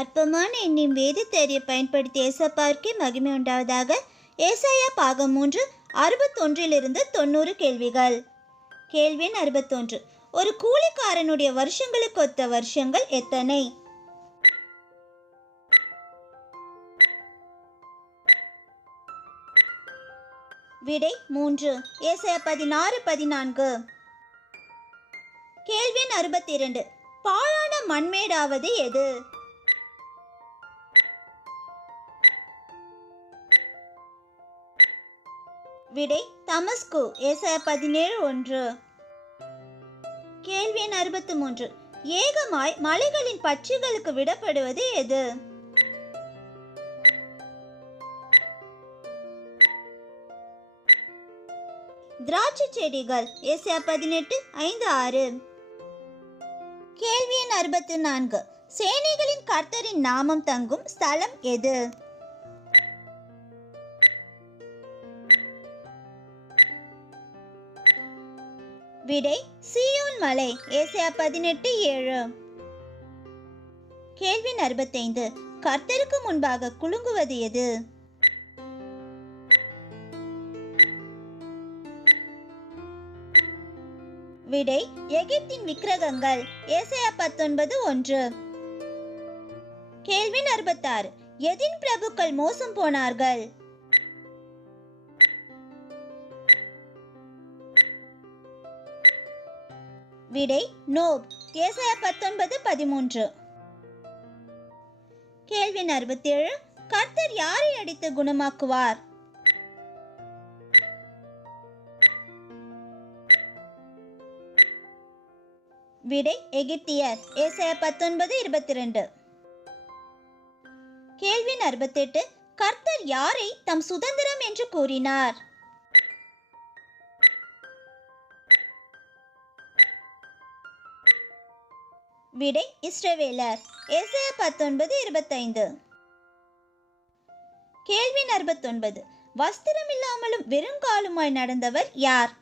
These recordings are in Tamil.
அற்பமான எண்ணின் வேதத்தேறியை பயன்படுத்தி ஏசப்பாவுக்கே மகிமை உண்டாவதாக. ஏசாயா பாகம் 3 61 90 கேள்விகள். கேள்வி எண் 61. ஒரு கூலிக்காரனுடைய வருஷங்களுக்கு ஒத்த வருஷங்கள் எத்தனை? விடை 3. ஏசாயா 16:14. கேள்வி எண் 62. பாழான மண்மேடாவது எது? விடை தமஸ்கு. ஏசாயா 17:1. கேள்வி எண் 63. ஏகமாய் மலைகளின் பட்சிகளுக்கு விடப்படுவது எது? திராட்சை செடிகள். ஏசாயா 18:5-6. கேள்வி எண் 64. சேனைகளின் கர்த்தரின் நாமம் தங்கும் ஸ்தலம் எது? விடை சீயோன் மலை. ஏசாயா 18:7. கேள்வி 65. கர்த்தருக்கு முன்பாக குலுங்குவது எது? விடை எகிப்தின் விக்கிரகங்கள். ஏசாயா 19:1. கேள்வி 66. எதின் பிரபுக்கள் மோசம் போனார்கள்? விடை நோப். ஏசாயா 19:13. கேள்வி 67. கர்த்தர் யாரை அடித்து குணமாக்குவார்? விடை எகிப்தியர். ஏசாயா 19:22. கேள்வி 68. கர்த்தர் யாரை தம் சுதந்திரம் என்று கூறினார்? விடை இஸ்ரவேலர். ஏசாயா 19:25. கேள்வி 69. வஸ்திரம் இல்லாமலும் வெறுங்காலுமாய் நடந்தவர் யார்?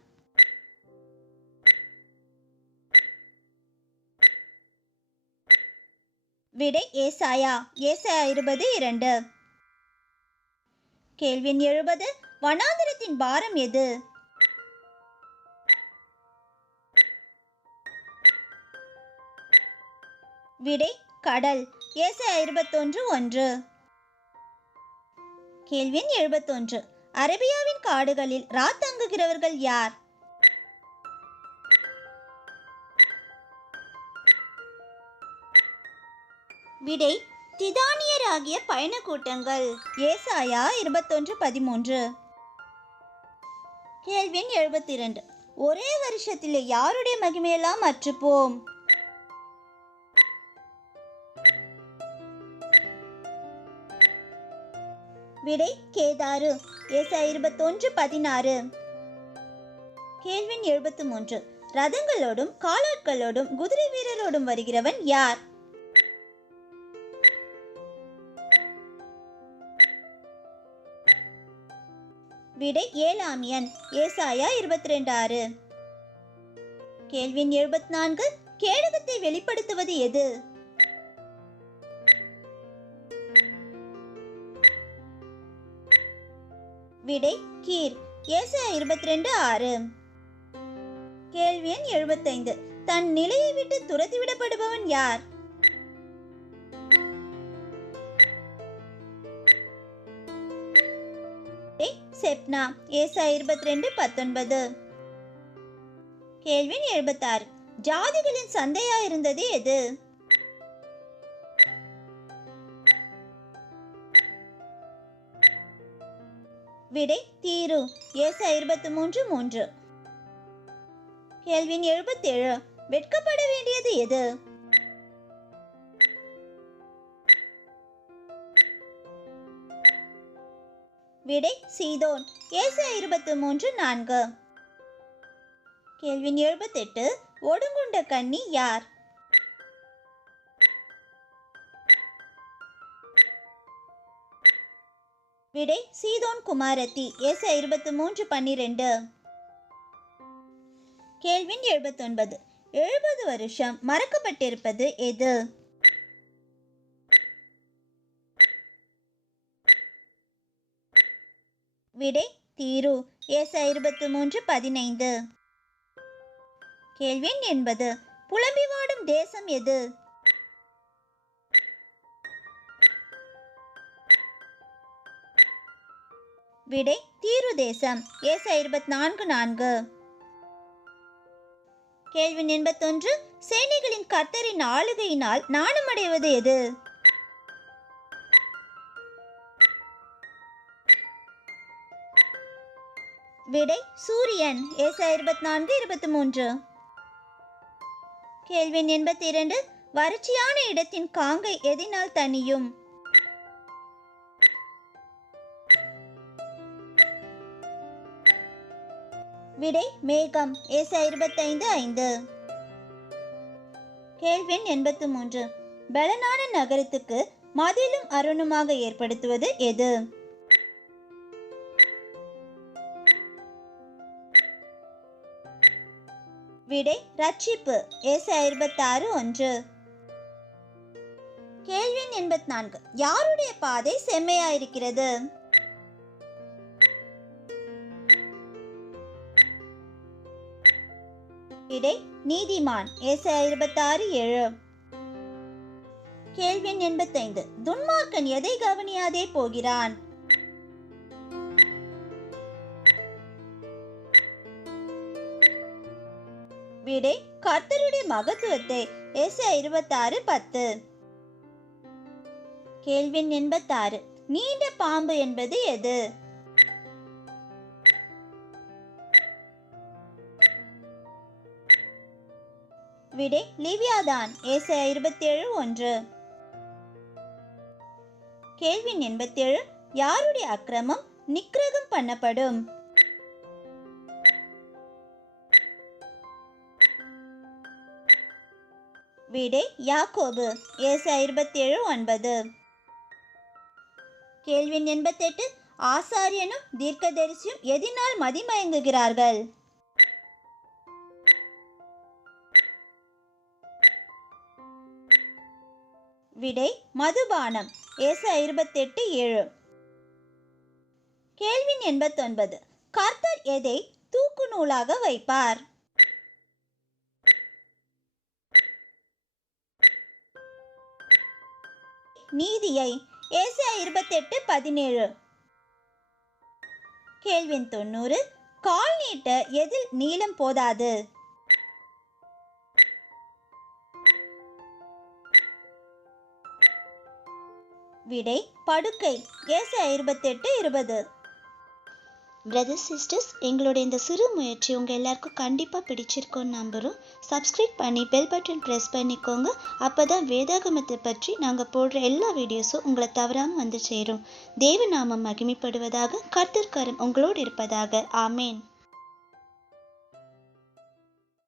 விடை ஏசாயா. ஏசாயா 20:2. கேள்வி 70. வனாந்திரத்தின் பாரம் எது? விடை கடல். ஏசாயா 21:1. கேள்வி 71. அரேபியாவின் காடுகளில் ராத்தங்குகிறவர்கள் யார்? விடை திதானியராகிய பயண கூட்டங்கள். ஏசாயா 21:13. கேள்வி 72. ஒரே வருஷத்திலே யாருடைய மகிமையெல்லாம் அற்றுப்போம்? விடை கேதாரு. ஏசாயா 21:16. கேள்வி 73. ரதங்களோடும் காலாட்களோடும் குதிரை வீரரோடும் வருகிறவன் யார்? விடை ஏலாமியன். ஏசாயா 22:6. கேள்வி 74. கேடகத்தை வெளிப்படுத்துவது எது? விடை கீர். ஏசாயா 22:6. கேள்வி 75. தன் நிலையை விட்டு துரத்திவிடப்படுபவன் யார்? செப்னா. ஏசாயா 22:19. கேள்வி 76. ஜாதிகளின் சந்தையாயிருந்தது எது? விடை தீரு. ஏசாயா 23:3. கேள்வி 77. வெட்கப்பட வேண்டியது எது? விடை சீதோன். ஏசாயா 23:4. கேள்வி 78. ஒடுங்குண்ட கன்னி யார்? விடை சீதோன் குமாரத்தி. ஏசாயா 23:12. கேள்வி 79. 70 வருஷம் மறக்கப்பட்டிருப்பது எது? விடை தீரு. ஏசாயா 23:15. கேள்வி எண் 80. புலம்பி வாடும் தேசம் எது? விடை தீரு தேசம். ஏசாயா 24:4. கேள்வி 81. சேனைகளின் கர்த்தரின் ஆளுகையினால் நாணமடைவது எது? விடை சூரியன். ஏசாயா 24:23. கேள்வி 82. வறட்சியான இடத்தின் காங்கை எதினால் தனியும்? விடை மேகம். ஏசாயா 25:5. கேள்வி 83. பலனான நகரத்துக்கு மதிலும் அருணுமாக ஏற்படுத்துவது எது? விடை ரட்சிப்பு. ஏசாயா 26:1. கேள்வி 84. யாருடைய பாதை செம்மையாயிருக்கிறது? விடை நீதிமான். ஏசாயா 26:7. கேள்வி 85. துன்மார்க்கன் எதை கவனியாதே போகிறான்? விடை கர்த்தருடைய மகத்துவத்தை. ஏசாயா 26:10. கேள்வி 86. நீண்ட பாம்பு என்பது எது? விடை லிவியாதான். ஏசாயா 27:1. கேள்வி 87. யாருடைய அக்கிரமம் நிக்கிரகம் பண்ணப்படும்? விடை யாக்கோபு. ஏசாயா 27:9. கேள்வி 88. ஆசாரியனும் தீர்க்கதரிசியும் எதினால் மதிமயங்குகிறார்கள்? விடை மதுபானம். ஏசாயா 28:7. கேள்வி 89. கர்த்தர் எதை தூக்கு நூலாக வைப்பார்? நீதியை. ஏசாயா 28:17. கேள்வி 90. கால் நீட்ட எதில் நீளம் போதாது? விடை படுக்கை. ஏசாயா 28:20. பிரதர்ஸ் சிஸ்டர்ஸ், எங்களுடைய இந்த சிறு முயற்சி உங்கள் எல்லாருக்கும் கண்டிப்பாக பிடிச்சிருக்கோன்னு நம்புகிறோம். சப்ஸ்கிரைப் பண்ணி பெல் பட்டன் ப்ரெஸ் பண்ணிக்கோங்க. அப்போ தான் வேதாகமத்தை பற்றி நாங்கள் போடுற எல்லா வீடியோஸும் உங்களை தவறாமல் வந்து சேரும். தேவநாமம் மகிமைப்படுவதாக. கர்த்தர் கரம் உங்களோடு இருப்பதாக. ஆமேன்.